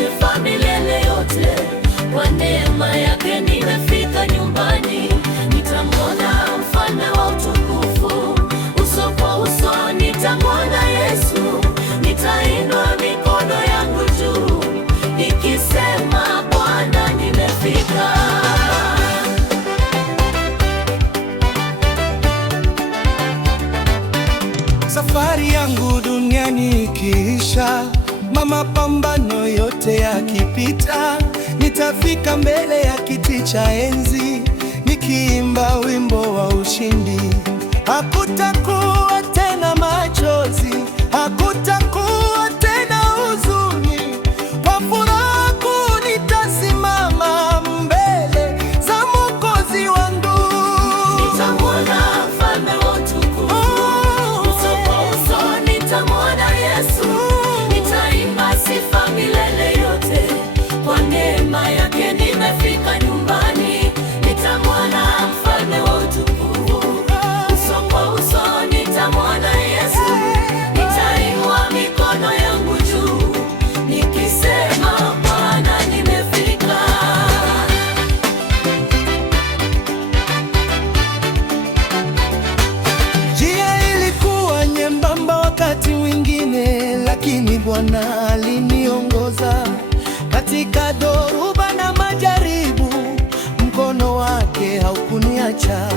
sifa milele yote. Kwa neema yake nimefika nyumbani, nitamwona mfalme wa utukufu. Uso kwa uso nitamwona Yesu, nitainua mikono yangu juu nikisema, Bwana nimefika. Safari yangu duniani ikiisha, mapambano yote yakipita, nitafika mbele ya kiti cha enzi nikiimba wimbo wa ushindi. Hakutakuwa tena machozi, hakutakuwa tena huzuni. Kwa furaha kuu nitasimama mbele za Mwokozi wangu. Nitamwona mfalme wa utukufu, uso kwa uso nitamwona Yesu, nitaimba sifa milele yote. Kwa neema yake nimefika nyumbani, nitamwona mfalme wa utukufu. Uso kwa uso nitamwona Yesu, nitainua mikono yangu juu nikisema, Bwana nimefika. Njia ilikuwa nyembamba wakati mwingine, lakini Bwana aliniongoza katika dhoruba na majaribu. Mkono wake haukuniacha.